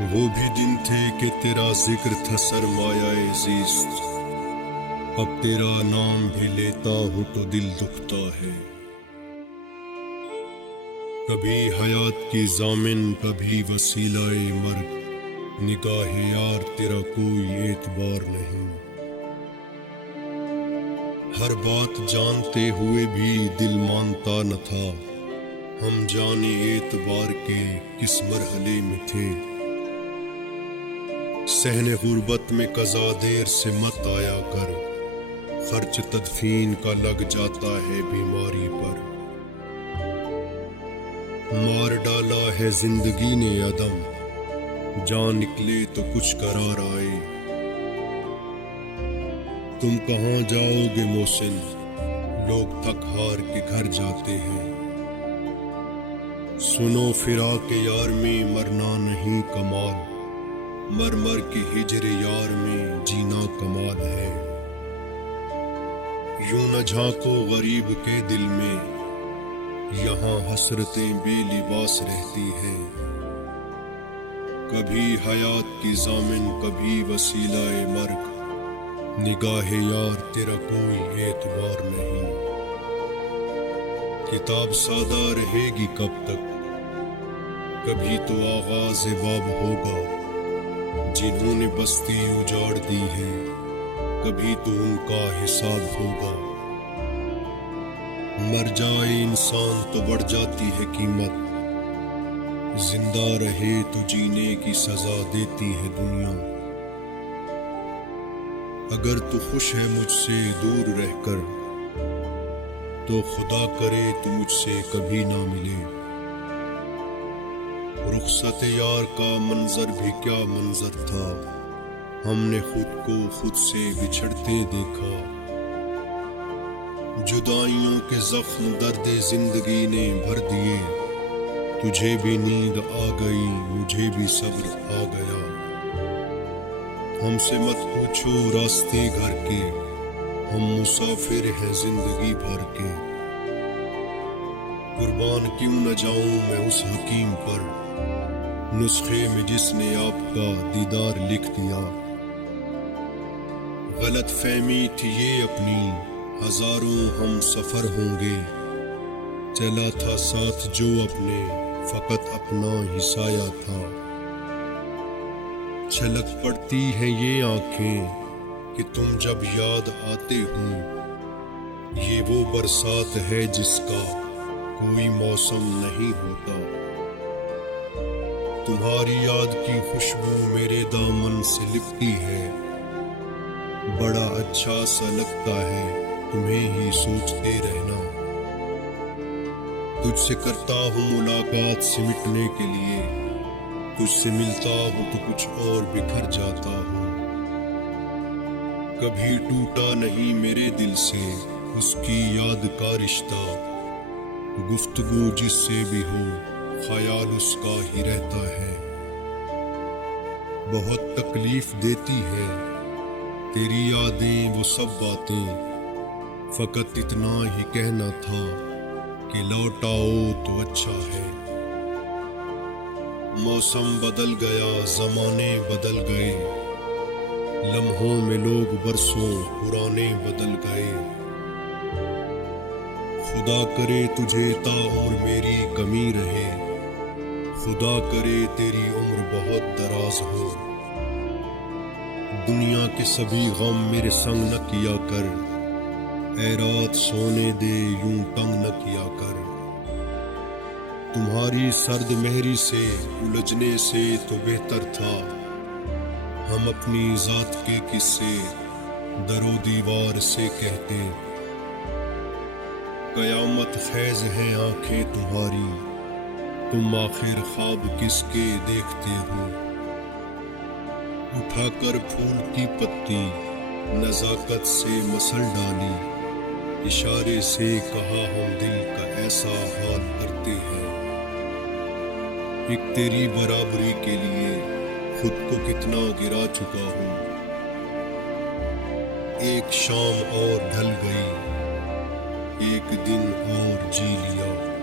وہ بھی دن تھے کہ تیرا ذکر تھا سرمایہ زیست، اب تیرا نام بھی لیتا ہوں تو دل دکھتا ہے۔ کبھی حیات کی ضامن، کبھی وسیلہ مرگ، نگاہ یار تیرا کوئی اعتبار نہیں۔ ہر بات جانتے ہوئے بھی دل مانتا نہ تھا، ہم جانے اعتبار کے کس مرحلے میں تھے۔ صحن غربت میں قضا دیر سے مت آیا کر، خرچ تدفین کا لگ جاتا ہے بیماری پر۔ مار ڈالا ہے زندگی نے عدم، جان نکلے تو کچھ قرار آئے۔ تم کہاں جاؤ گے محسن، لوگ تھک ہار کے گھر جاتے ہیں۔ سنو فراق یار میں مرنا نہیں کمال، مر مر کے ہجر یار میں جینا کمال ہے۔ یوں نہ جھانکو غریب کے دل میں، یہاں حسرتیں بے لباس رہتی ہیں۔ کبھی حیات کی ضامن، کبھی وسیلہ مرگ، نگاہ یار تیرا کوئی اعتبار نہیں۔ کتاب سادہ رہے گی کب تک، کبھی تو آغاز باب ہوگا۔ جنہوں نے بستی اجاڑ دی ہے، کبھی تو ان کا حساب ہوگا۔ مر جائے انسان تو بڑھ جاتی ہے قیمت، زندہ رہے تو جینے کی سزا دیتی ہے دنیا۔ اگر تو خوش ہے مجھ سے دور رہ کر، تو خدا کرے تو مجھ سے کبھی نہ ملے۔ رخصت یار کا منظر بھی کیا منظر تھا، ہم نے خود کو خود سے بچھڑتے دیکھا۔ جدائیوں کے زخم درد زندگی نے بھر دیے، تجھے بھی نیند آ گئی، مجھے بھی صبر آ گیا۔ ہم سے مت پوچھو راستے گھر کے، ہم مسافر ہیں زندگی بھر کے۔ قربان کیوں نہ جاؤں میں اس حکیم پر، نسخے میں جس نے آپ کا دیدار لکھ دیا۔ غلط فہمی تھی یہ اپنی، ہزاروں ہم سفر ہوں گے، چلا تھا ساتھ جو اپنے، فقط اپنا ہی سایہ تھا۔ چھلک پڑتی ہیں یہ آنکھیں کہ تم جب یاد آتے ہو، یہ وہ برسات ہے جس کا کوئی موسم نہیں ہوتا۔ تمہاری یاد کی خوشبو میرے دامن سے لپٹی ہے، بڑا اچھا سا لگتا ہے تمہیں ہی سوچتے رہنا۔ تجھ سے کرتا ہوں ملاقات سمٹنے کے لیے، تجھ سے ملتا ہوں تو کچھ اور بکھر جاتا ہوں۔ کبھی ٹوٹا نہیں میرے دل سے اس کی یاد کا رشتہ، گفتگو جس سے بھی ہو خیال اس کا ہی رہتا ہے۔ بہت تکلیف دیتی ہے تیری یادیں وہ سب باتیں، فقط اتنا ہی کہنا تھا کہ لوٹ آؤ تو اچھا ہے۔ موسم بدل گیا، زمانے بدل گئے، لمحوں میں لوگ برسوں پرانے بدل گئے۔ خدا کرے تجھے تا عمر میری کمی رہے، خدا کرے تیری عمر بہت دراز ہو۔ دنیا کے سبھی غم میرے سنگ نہ کیا کر، اے رات سونے دے یوں تنگ نہ کیا کر۔ تمہاری سرد مہری سے الجھنے سے تو بہتر تھا، ہم اپنی ذات کے قصے در و دیوار سے کہتے۔ قیامت خیز ہیں آنکھیں تمہاری، تم آخر خواب کس کے دیکھتے ہو۔ اٹھا کر پھول کی پتی نزاکت سے مسل ڈالی، اشارے سے کہا ہم دل کا ایسا حال کرتے ہیں۔ ایک تیری برابری کے لیے خود کو کتنا گرا چکا ہوں۔ ایک شام اور ڈھل گئی، ایک دن اور جی لیا۔